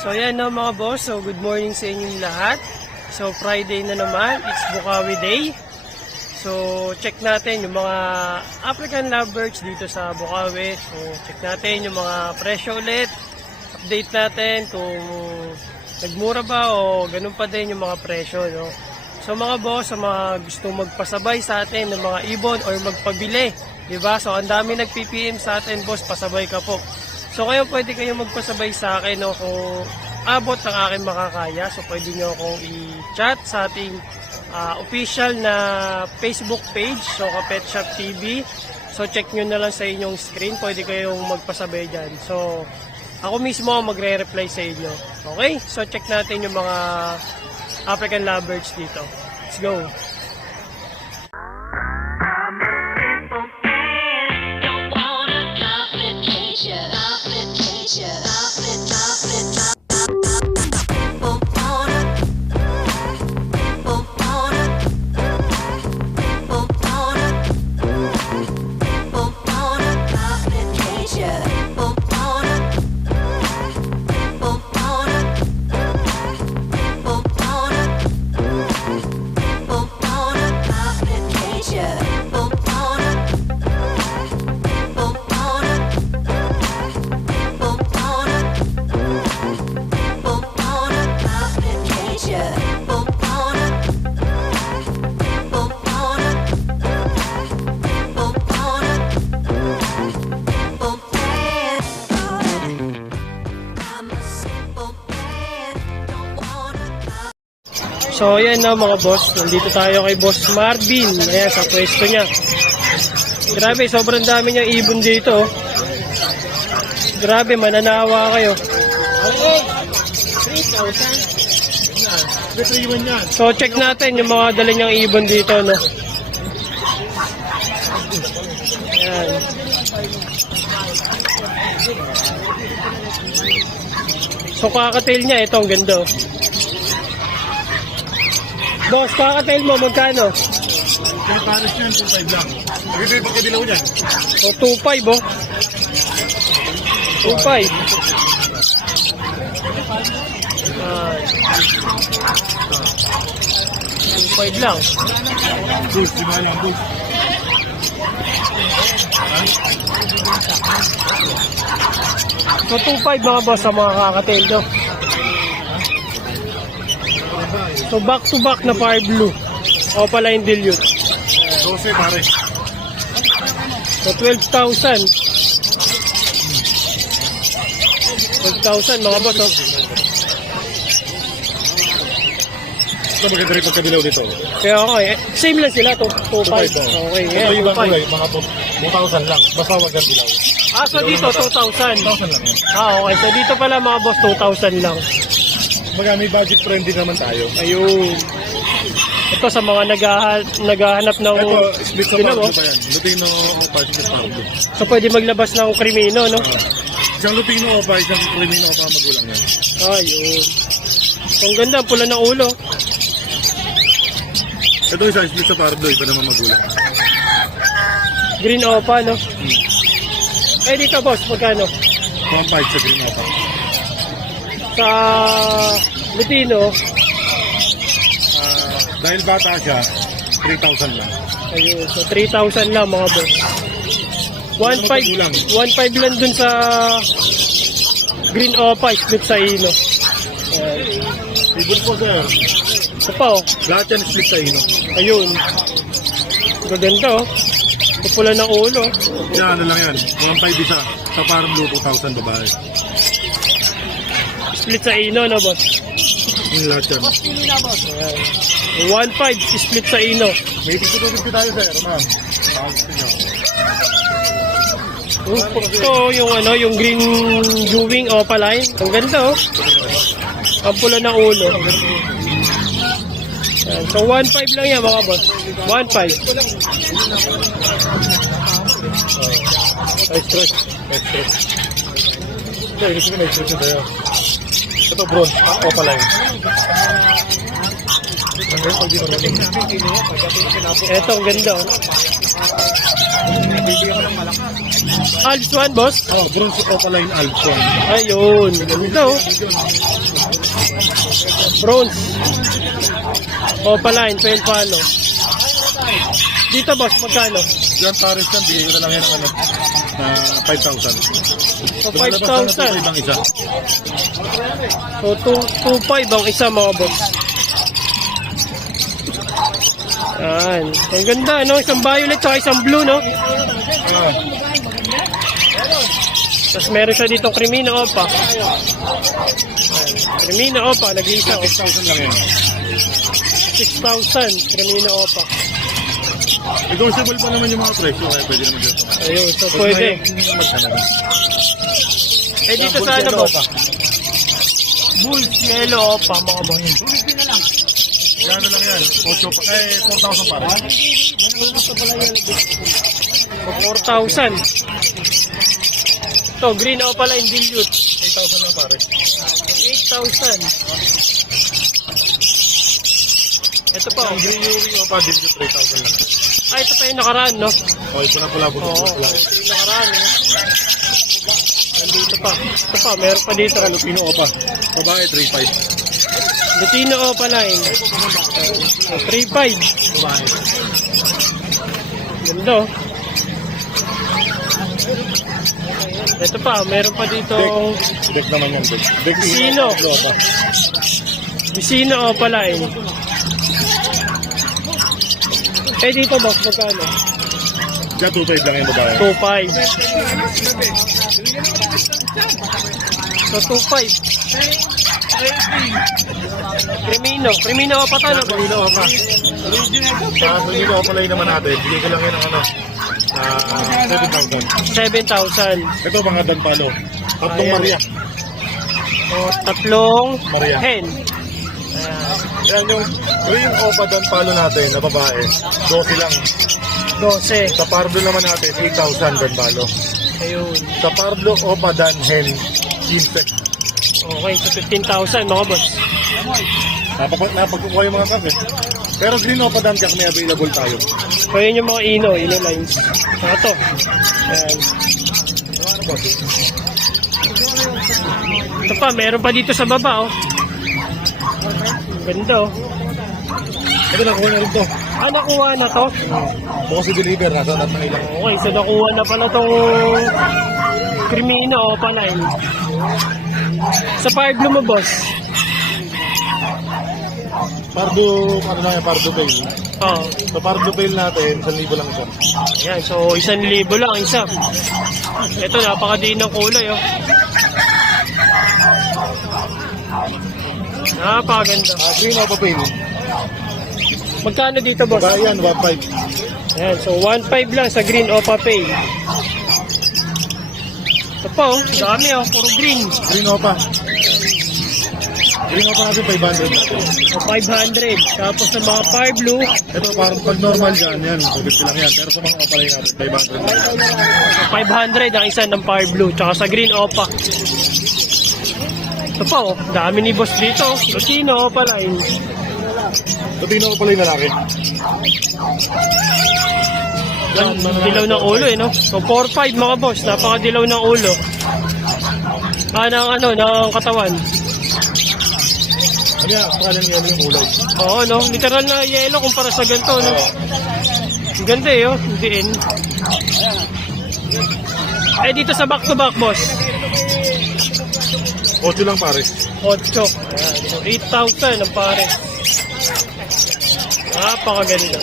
So yan no mga boss, so good morning sa inyong lahat. So Friday na naman, it's Bukawi Day. So check natin yung mga African lovebirds dito sa Bukawi. So check natin yung mga presyo ulit. Update natin kung nagmura ba o ganun pa din yung mga presyo, no? So mga boss, sa mga gustong magpasabay sa atin ng mga ibon or magpabili, diba? So ang dami nag-PPM sa atin, boss, pasabay ka po. So kayo pwede kayong magpasabay sa akin, no, kung abot ng aking makakaya. So pwede nyo akong i-chat sa ating official na Facebook page, so Kapet Shop TV. So check nyo na lang sa inyong screen, pwede kayong magpasabay dyan. So ako mismo magre-reply sa inyo. Okay? So check natin yung mga African lovebirds dito. Let's go! So ayan na mga boss, nandito tayo kay Boss Marvin, ayan sa pwesto niya. Grabe, sobrang dami niyang ibon dito. Grabe, mananawa kayo. So check natin yung mga dala niyang ibon dito, no. Ayan. So kakatail niya, ito ang ganda. Boss, kakatail mo, magkano? Pilipares nyo yung 2.5 lang. Ito yung pagkadilaw dyan. O, 2.5 oh. 2.5. Ah, 2.5 lang. Boost, di ba lang, boost. So, 2.5 mga boss sa mga kakatail do. So, back to back na fire blue. O pala yung dilute. 12 pare. So, 12,000. 12,000 mga boss, oh. Ito maganda rin pagkadilaw dito. Kaya okay, same lang sila, 2.5. Okay, Ito yeah, yung ibang 2.5. kulay, mga 2,000 lang. Basta wag ang dilaw. Ah, so dito, 2,000. 2,000 lang yan. Ah, okay. So dito pala mga boss, 2,000 lang. Baga may budget friendly naman tayo. Ayun. Ito sa mga naghahanap ng Ito, split sa Lutino, pardo pa yan. Lutino o split sa pardo. so pwede maglabas ng krimino, no? Isang Lutino o pa, isang Crimino o pa magulang yan. Ayun. So ang ganda, pula ng ulo. Ito isa, split sa pardo, iba naman magulang. Green opa, no? Eh dito boss, magkano? 1.5 sa green o pa. Sa Lutino, Dahil bata siya, 3,000 lang. ayun. So 3,000 lang mga boss. 1.5 lang dun sa Green opa, split sa ino. Ibon po sir. Ito pa, oh. Lahat yan split sa ino. Ayun. Maganda, oh. Ito pula ng ulo. Yan, ano lang yan. 1.5 isa. Sa parang blue, 2,000 babae. Split sa ino, no, boss? Yung lahat yan. Ayan. 1.5 split sa ino. May tigtutugid ko tayo sir. Ma'am. Ito yung ano, yung green viewing opaline. Ang ganda, oh. Ang pula ng ulo. Ayan. So 1.5 lang yan mga boss. 1.5. Extra. Ito, gusto ko na extra tayo. Ito bronze. Opaline. Ito ang ganda, oh. Bibigyan ko ng malaki. Alps 1, boss. Oh, bronze opaline Alpson. Ayun. Ganda, oh. Bronze. Opaline, 12 palo. Dito, boss, magkano? Yan, pares yan. Bigay ko na lang yan ng ano, na 5,000. So, Lumalabas na 5,000. ibang isa. So, 2,500 ang isa, mga boss. Yan. Ang ganda, no? Isang violet at isang blue, no? Ah, Tapos meron siya ditong Crimino Opa. Crimino Opa, nag-iisa, oh. 6,000 lang yan. 6,000, Crimino Opa. Negotiable pa naman yung mga presyo, kaya pwede naman dito. Ayun, so pwede. Magkano? Eh, dito sa ano, boss? Bulls Yellow Opa, mga boss. Yan na lang yan. 4,000 para. 4,000. Ito, Green Opaline Dilute. 8,000 lang pare. 8,000. Ito pa, Ang oh. green Yuri o pa, dito 3,000 lang. Ah, ito pa yung nakaraan, no? Okay, pula-pula po. Oo, ito yung nakaraan, no? Nandito pa. Ito pa, meron pa dito. Lupino o pa. Babae, 3,500. Lutino Opaline. 3,500. Babae. Ganda, oh. Ito pa, meron pa dito Deck naman yan, deck. Deck Sino? Opa. Vicino Opaline. Eh, dito, boss, magkano? Diyan, 2,500 lang yung babae. 2,500. So, 2,500. Crimino Opa talo, boss. Lupino o pa. Lupino o pala naman natin. Bigay ko lang yan ng ano, 7,000. 7,000. Ito, mga danpalo. Tatlong Ayan. Maria. O, tatlong Maria. hen. Yan yung green opa danpalo natin na babae. 12 lang. 12. Sa Pardo naman natin, 8,000 danpalo. Ayun. Sa Pardo opa dan hen, 15. Okay, so 15,000 mga boss. Napagkukuha yung mga kape. Pero green opa dan kak may available tayo. So, yun yung mga ino lines. Saka to. Ayan. Ito pa, meron pa dito sa baba, oh. Ang ganda, oh. Ito nakuha na rin to. Ah, nakuha na to? Bukas i-deliver, nasa lahat na ilang. Okay, so nakuha na pala tong Crimino Opaline. Sa Fire Blue mo, boss? Pardo, ano lang yan, Pardo Pale. Oo. Sa Pardo Pale natin, 1,000 lang ito. Ayan, so 1,000 lang isa. Ito, napakadiin ng kulay, oh. Napakaganda. Green opa Pale. Magkano dito, boss? Babae yan, 1,500. Ayan, so 1,500 lang sa Green Opa Pay. Ito pa, oh. Dami, oh. Puro green. Green opa. Green opa natin, 500 natin. So 500. Tapos sa mga Fire Blue, Ito, parang pag normal dyan, yan, 250 lang yan. Pero sa mga opa lang natin, 500 lang. so 500 ang isa ng Fire Blue. Tsaka sa Green Opa. Ito pa, oh. Dami ni boss dito. Lutino Opa line. Lupino opa lang yung lalaki. Dilaw ng ulo, eh, no? So 4,500 mga boss. Napakadilaw ng ulo. Ng katawan. Ano yan, pakalan niya yung kulay. Oo, no? Literal na yellow kumpara sa ganito, no? Ang ganda, eh, oh. Diin. Eh, dito sa back-to-back, boss. 8 lang pare. 8. Ayan. So, 8,000 ang pare. Napakaganda.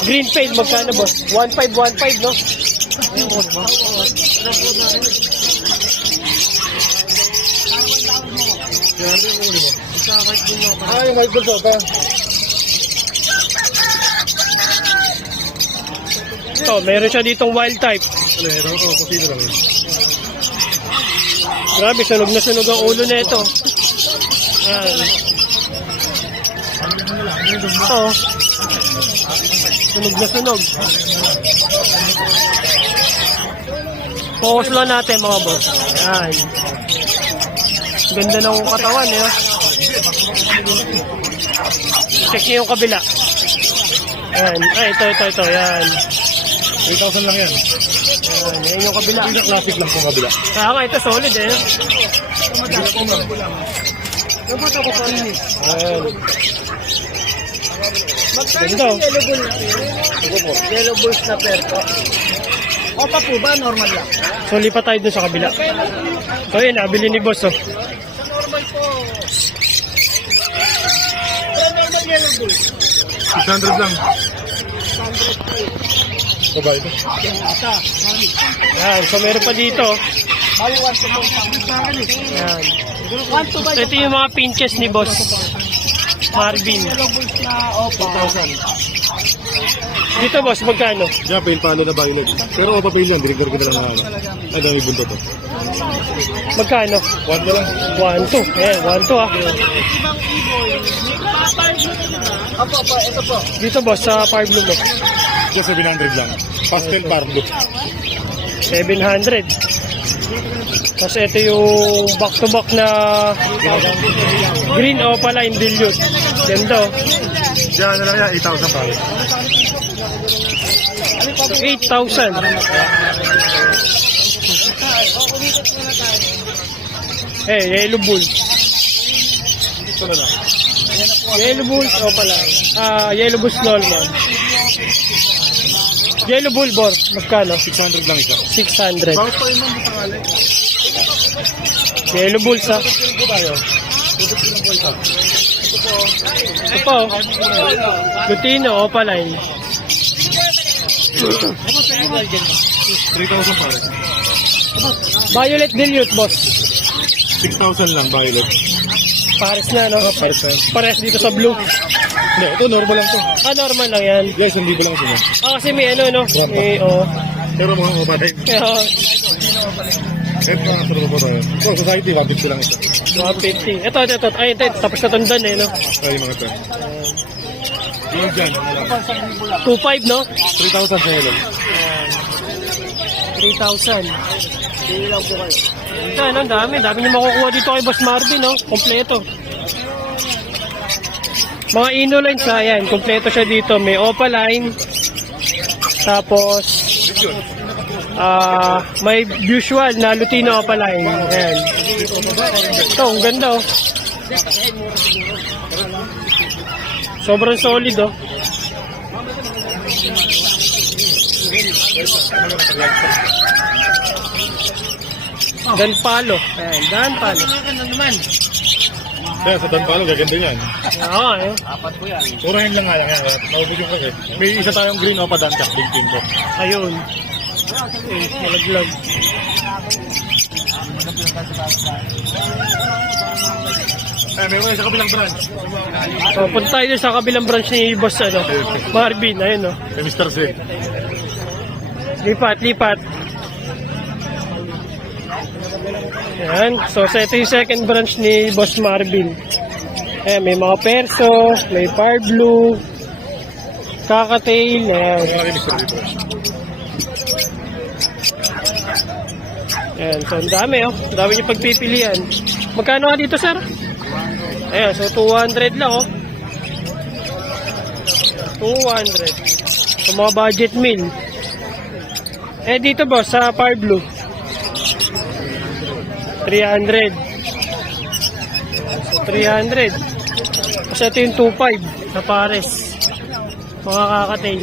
Green fade, magkano, boss? 1,500, no? Yan, ano yung uli mo? Ah, yung white gold opa. Ito, meron siya ditong wild type. Ano yun, ito, kusino lang yun. Grabe, sunog na sunog ang ulo na ito. Ayan. Ito. Sunog na sunog. Focus lang natin mga boss. Ayan. Ganda ng katawan, eh. Check niyo yung kabila. Ayan. Ay, ito. Ayan. 3,000 lang yan. Yan yung kabila. Hindi classic lang kung kabila. Kaya nga, ito solid eh. Ayan. Ganda oh. Yellow bulls na perko. Opa po ba? Normal lang. So, lipat tayo dun sa kabila. So, yun, nabili ni boss oh. Normal po. Normal yellow bulls. 600 lang. Diba ito? Yan, so meron pa dito. Bali 1 to po. Yan. 1 to ba? So, ito yung mga pinches ni boss Marvin. Yellow bulls na opa. Dito boss, magkano? Yeah, pail palo na violet. Pero opa pail lang, dirigor ko na lang ng ano. Ay, dami buntot to. Magkano? 1 na lang. 1-2. Ayan, 1-2 ah. Ibang iboy. Opo, opo. Ito po. Dito boss, sa Fire Blue mo. Just 700 lang. Pastel pardo. 700. Tapos ito yung back-to-back na green opaline dilute. Ganda oh. Diyan na lang yan, 8,000 palo. 8,000. Eh, yellow bull. Ito na lang. Yellow bulls opaline. Yellow bulls normal. Yellow bull bor, magkano? 600 lang isa. 600. Bakit pa yun lang pangalan? Yellow bulls ah. Ito tayo. Ito po. Lutino opaline. 3,000 palo. Violet dilute boss. 6,000 lang, violet. Pares na no? Pares na. Pares dito sa blue. Hindi, ito normal lang to. Normal lang yan. Guys, hindi ko lang sila. Kasi may ano no? May Pero mga opa tayo. Kaya, Ito mga sarap po tayo. Ito, society, rapid ko lang ito. 150. Ito. Ay, ito. Tapos natundan eh no? Ay, mga ito. Yung dyan, 2.5 no? 3,000 sa hello. 3,000. Ito, ano, dami niyo makukuha dito kay Boss Marvin, no? Kompleto. Mga inolines, ayan, kompleto siya dito. May opaline, tapos, may usual na Lutino opaline. Ayan. Ito, ang ganda, oh. Sobrang solid, oh. Dan palo. Ayan, dan palo. Kaya sa Danpalo, gaganda yan. Oo, eh. Murahin lang nga yan. Naubos yung kasi. May isa tayong green opa dantak, big pin ko. Ayun. Eh, malaglag. Ay, meron sa kabilang branch. So, punta tayo sa kabilang branch ni Boss, ano, Marvin. Ayun, no. Kay Mr. Z. Lipat. Ayan. So, ito yung second branch ni Boss Marvin. Ayan, may mga perso, may fire blue, kakatail, ayan. Mga kay Mr. Z. Ayan, so ang dami, oh. Ang dami niyo pagpipilian. Magkano nga dito, sir? Ayan, so 200 lang, oh. 200. So, mga budget meal. Eh, dito, boss, sa fire blue. 300. So, 300. Kasi ito yung 2.5 na pares. Mga kakatail.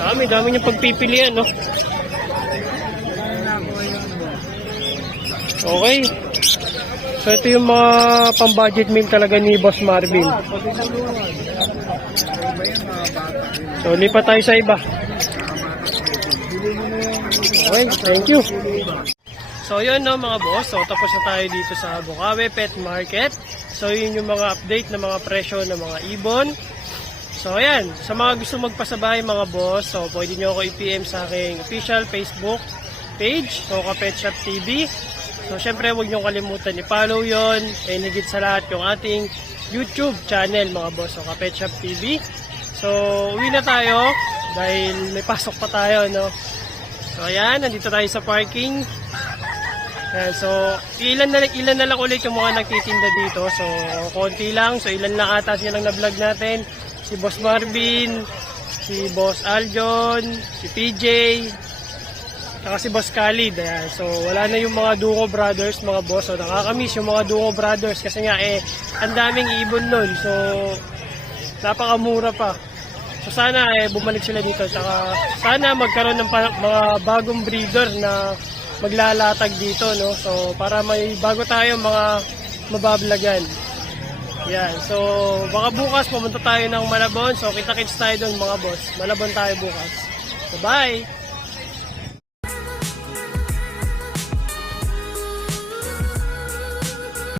Ayan. Dami niyong pagpipilian, no? Okay. So, ito yung mga pang-budget meal talaga ni Boss Marvin. So, lipat tayo sa iba. Okay, thank you. So, yun no mga boss. So, tapos na tayo dito sa Bukawi Pet Market. So, yun yung mga update na mga presyo ng mga ibon. So, ayan. Sa mga gusto magpasabay mga boss, so, pwede nyo ako i-PM sa aking official Facebook page. So, Kapet Shop TV. So, syempre, huwag nyo kalimutan i-follow yon. And higit sa lahat yung ating YouTube channel mga boss. So, Kapet Shop TV. So, uwi na tayo dahil may pasok pa tayo, no? So, ayan. Nandito tayo sa parking. Ayan, so, ilan na lang ulit yung mga nagtitinda dito. So, konti lang. So, ilan lang ata silang na-vlog natin. si Boss Marvin, si Boss Aljon, si PJ, saka si Boss Khalid. Ayan. So, wala na yung mga Duco Brothers, mga boss. So, nakakamiss yung mga Duco Brothers kasi nga, ang daming ibon nun. So, napakamura pa. So, sana, bumalik sila dito. Saka, sana magkaroon ng mga bagong breeder na maglalatag dito, no? So, para may bago tayo mga mabablagan. Yan. So, baka bukas pumunta tayo ng Malabon. So, kita-kits tayo doon mga boss. Malabon tayo bukas. So, bye!